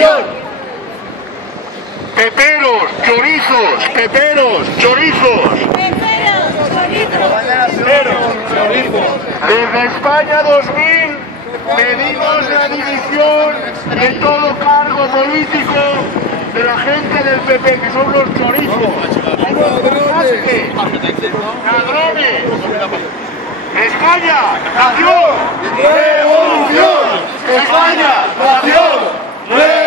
revolución. Peperos, chorizos, peperos, chorizos. Desde España 2000 pedimos la dimisión de todo cargo político de la gente del PP, que son los chorizos. ¡Ladrones! ¡España! ¡Nación! ¡Revolución! ¡España! ¡Nación!